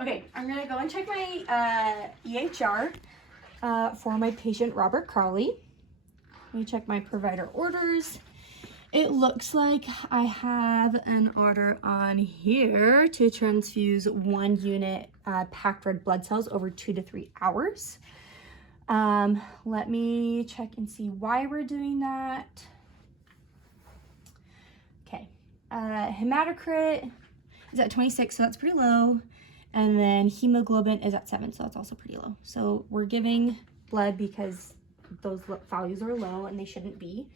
Okay, I'm gonna go and check my EHR for my patient Robert Crowley. Let me check my provider orders. It looks like I have an order on here to transfuse 1 unit packed red blood cells over 2 to 3 hours. Let me check and see why we're doing that. Okay, hematocrit is at 26, so that's pretty low. And then hemoglobin is at 7, so that's also pretty low. So we're giving blood because those values are low and they shouldn't be.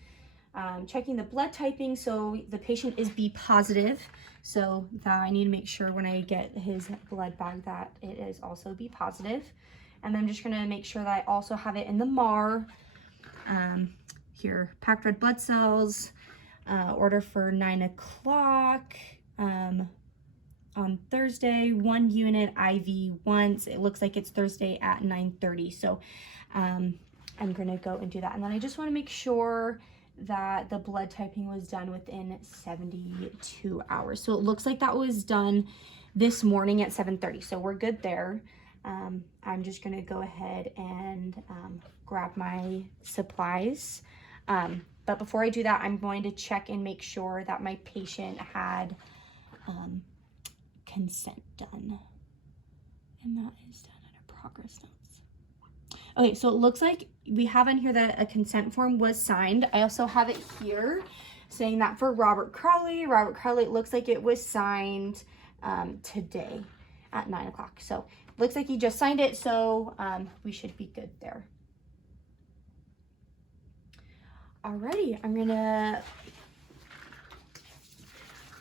Checking the blood typing, so the patient is B positive. So that I need to make sure when I get his blood bag that it is also B positive. And then I'm just gonna make sure that I also have it in the MAR. Here, packed red blood cells, order for 9 o'clock. On Thursday, 1 unit IV once. It looks like it's Thursday at 9:30. So I'm gonna go and do that. And then I just wanna make sure that the blood typing was done within 72 hours. So it looks like that was done this morning at 7:30. So we're good there. I'm just gonna go ahead and grab my supplies. But before I do that, I'm going to check and make sure that my patient had consent done, and that is done under progress notes. Okay, so it looks like we have in here that a consent form was signed. I also have it here saying that for Robert Crowley, it looks like it was signed today at 9 o'clock. So it looks like he just signed it, so we should be good there. Alrighty, I'm gonna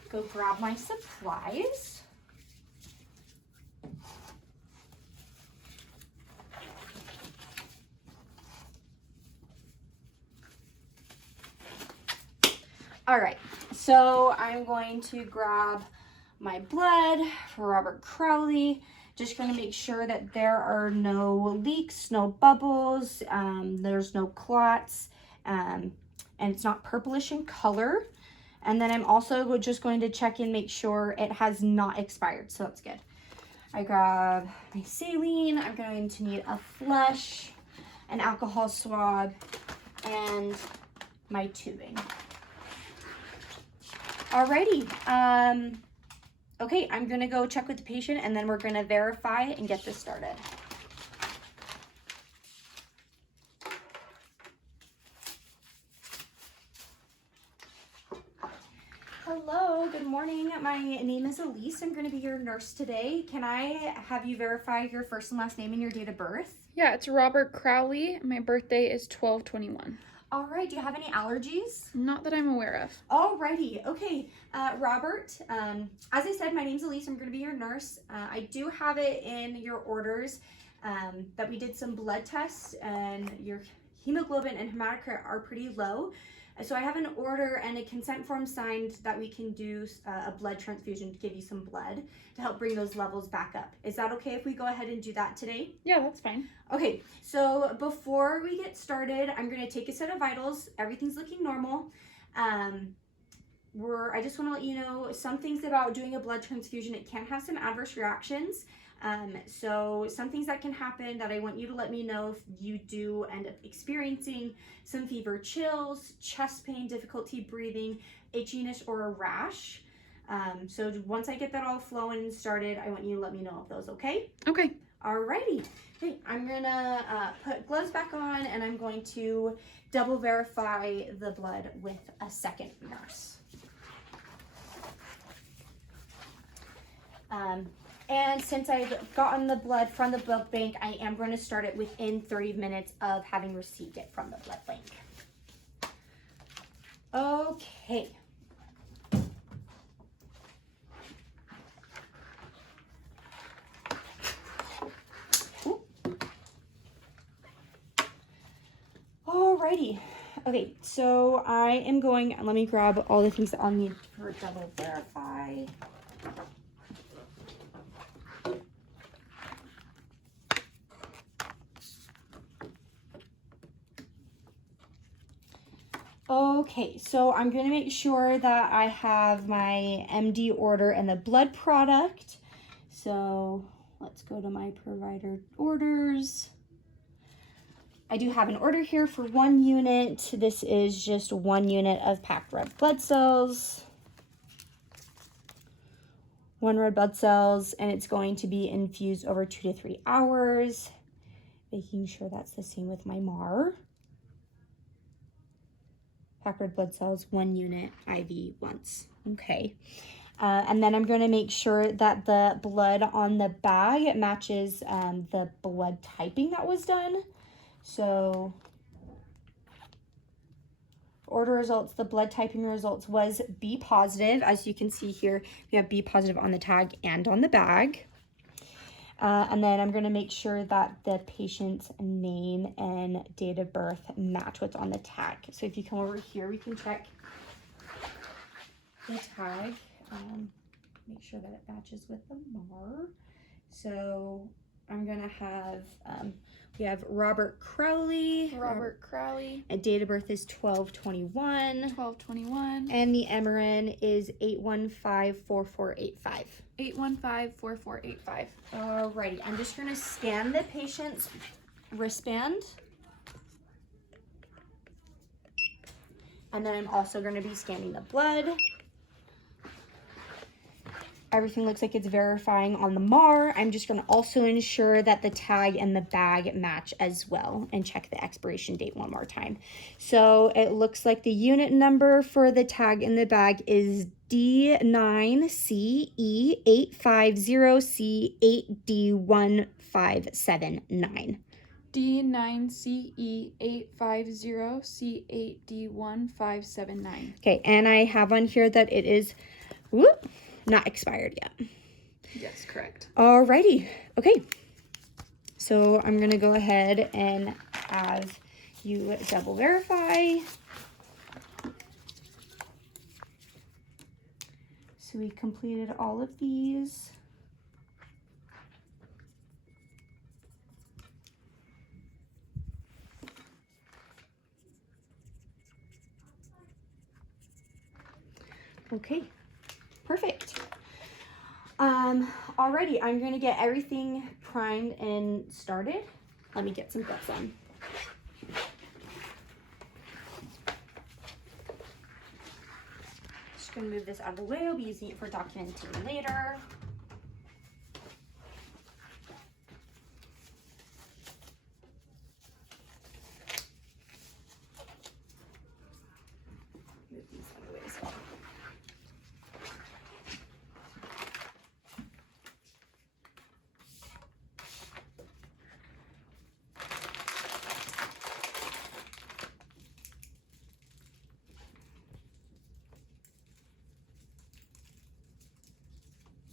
go grab my supplies. All right, so I'm going to grab my blood for Robert Crowley. Just going to make sure that there are no leaks, no bubbles, there's no clots, and it's not purplish in color. And then I'm also just going to check and make sure it has not expired, so that's good. I grab my saline. I'm going to need a flush, an alcohol swab, and my tubing. Alrighty, okay, I'm gonna go check with the patient and then we're gonna verify and get this started. Hello, good morning. My name is Elise. I'm gonna be your nurse today. Can I have you verify your first and last name and your date of birth? Yeah, it's Robert Crowley. My birthday is 12/21. All right, do you have any allergies? Not that I'm aware of. Alrighty, okay. Robert, as I said, my name's Elise. I'm gonna be your nurse. I do have it in your orders that we did some blood tests and your hemoglobin and hematocrit are pretty low. So I have an order and a consent form signed that we can do a blood transfusion to give you some blood to help bring those levels back up. Is that okay if we go ahead and do that today? Yeah, that's fine. Okay, so before we get started, I'm gonna take a set of vitals. Everything's looking normal. I just wanna let you know some things about doing a blood transfusion. It can have some adverse reactions. So some things that can happen that I want you to let me know if you do end up experiencing some fever, chills, chest pain, difficulty breathing, itchiness, or a rash. So once I get that all flowing and started, I want you to let me know of those, okay? Okay. Alrighty. Okay, I'm gonna put gloves back on and I'm going to double verify the blood with a second nurse. And since I've gotten the blood from the blood bank, I am going to start it within 30 minutes of having received it from the blood bank. Okay. Ooh. Alrighty. Okay, so I am going, let me grab all the things that I'll need for double verify. Okay, so I'm going to make sure that I have my MD order and the blood product. So let's go to my provider orders. I do have an order here for 1 unit. This is just 1 unit of packed red blood cells. 1 red blood cells, and it's going to be infused over 2 to 3 hours. Making sure that's the same with my MAR. Packed red blood cells, 1 unit, IV once. Okay. And then I'm going to make sure that the blood on the bag matches the blood typing that was done. So order results, the blood typing results was B positive. As you can see here, we have B positive on the tag and on the bag. And then I'm going to make sure that the patient's name and date of birth match what's on the tag. So if you come over here, we can check the tag. Make sure that it matches with the MAR. So I'm going to have, we have Robert Crowley. Robert Crowley. And date of birth is 12/21. 12/21. And the MRN is 8154485. 8154485. Alrighty, I'm just going to scan the patient's wristband. And then I'm also going to be scanning the blood. Everything looks like it's verifying on the MAR. I'm just going to also ensure that the tag and the bag match as well and check the expiration date one more time. So it looks like the unit number for the tag and the bag is D9CE850C8D1579. D9CE850C8D1579. Okay, and I have on here that it is, whoop, not expired yet. Yes, correct. Alrighty, okay. So I'm gonna go ahead and have you double verify. So we completed all of these. Okay, perfect. Alrighty, I'm gonna get everything primed and started. Let me get some gloves on. Just gonna move this out of the way. I'll be using it for documenting later. Move these out of the way as well.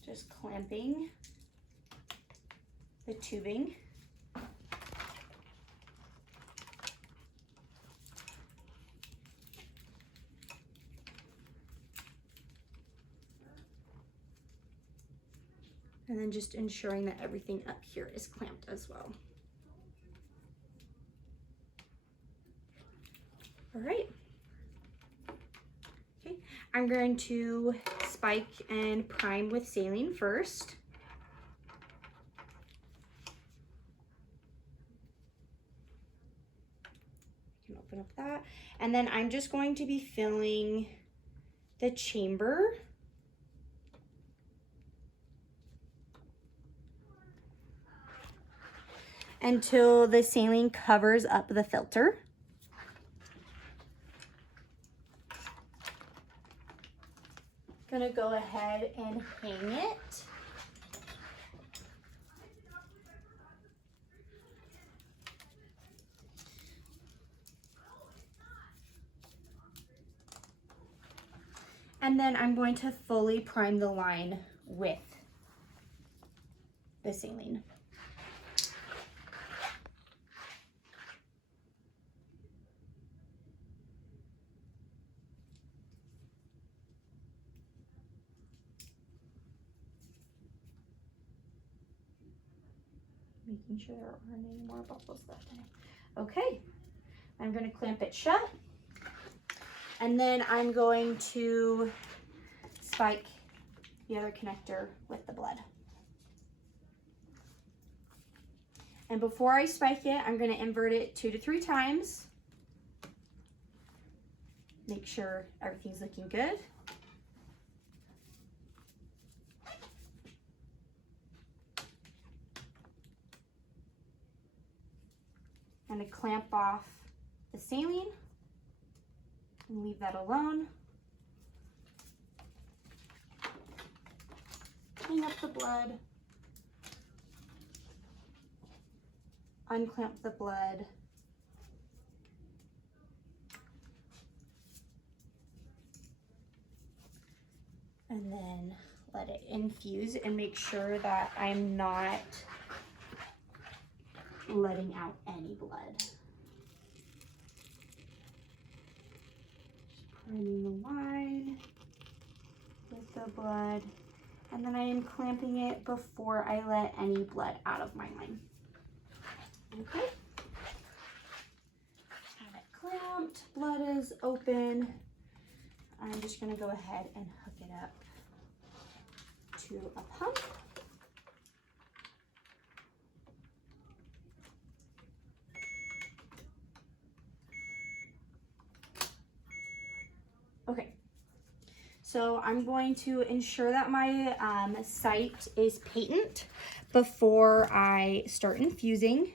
Just clamping the tubing. And then just ensuring that everything up here is clamped as well. All right. Okay, I'm going to spike and prime with saline first. You can open up that. And then I'm just going to be filling the chamber. Until the saline covers up the filter. Gonna go ahead and hang it. And then I'm going to fully prime the line with the saline. Making sure there aren't any more bubbles left in it. Okay, I'm going to clamp it shut. And then I'm going to spike the other connector with the blood. And before I spike it, I'm gonna invert it 2 to 3 times. Make sure everything's looking good. I'm gonna clamp off the saline and leave that alone. Clean up the blood. Unclamp the blood. And then let it infuse and make sure that I'm not letting out any blood. Just priming the line with the blood. And then I am clamping it before I let any blood out of my line. Okay. Have it clamped, blood is open. I'm just gonna go ahead and hook it up to a pump. Okay, so I'm going to ensure that my site is patent before I start infusing.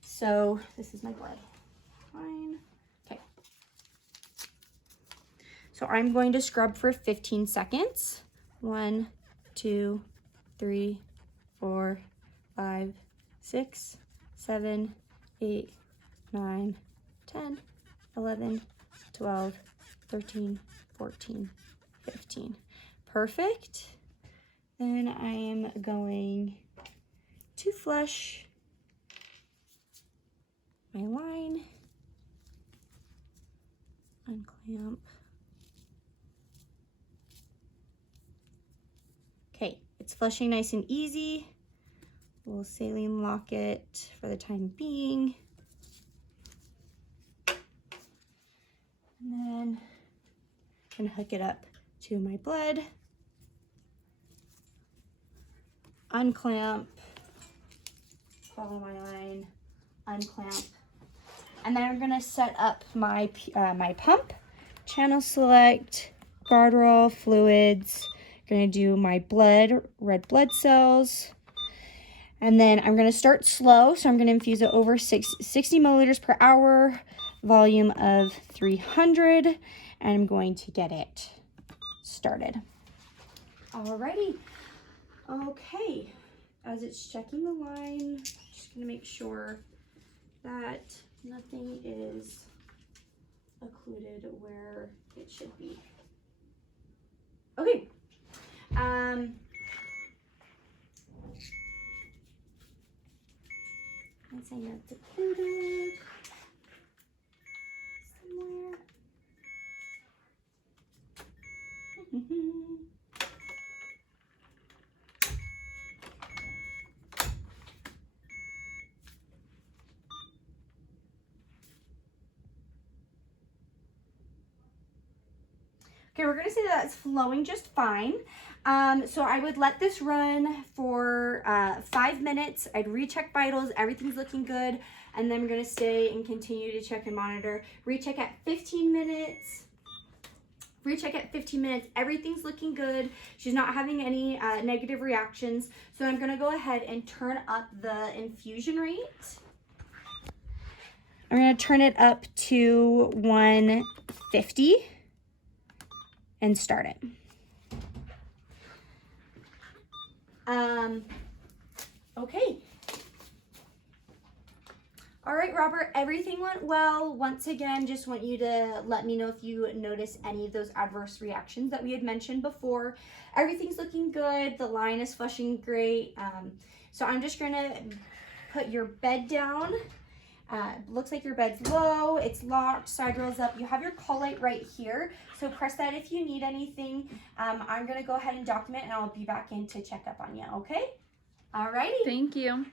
So this is my blood. Fine. Okay. So I'm going to scrub for 15 seconds. 1, 2, 3, 4, 5, 6, 7, 8, 9, 10, 11, 12, 13, 14, 15. Perfect. Then I am going to flush my line, unclamp. Okay, it's flushing nice and easy. We'll saline lock it for the time being. And then I'm gonna hook it up to my blood. Unclamp, follow my line, unclamp. And then I'm gonna set up my my pump, channel select, guardrail, fluids. Gonna do my blood, red blood cells. And then I'm gonna start slow. So I'm gonna infuse it over 60 milliliters per hour, volume of 300. And I'm going to get it started. Alrighty. Okay, as it's checking the line, just gonna make sure that nothing is occluded where it should be. Okay. I'm saying that's occluded somewhere. Okay, we're gonna say that it's flowing just fine. So I would let this run for 5 minutes. I'd recheck vitals, everything's looking good. And then we're gonna stay and continue to check and monitor. Recheck at 15 minutes. Recheck at 15 minutes, everything's looking good. She's not having any negative reactions. So I'm gonna go ahead and turn up the infusion rate. I'm gonna turn it up to 150 and start it. Okay. All right, Robert, everything went well. Once again, just want you to let me know if you notice any of those adverse reactions that we had mentioned before. Everything's looking good. The line is flushing great. So I'm just gonna put your bed down. Looks like your bed's low, it's locked, side rails up. You have your call light right here, so press that if you need anything. I'm gonna go ahead and document and I'll be back in to check up on you, okay? Alrighty. Thank you.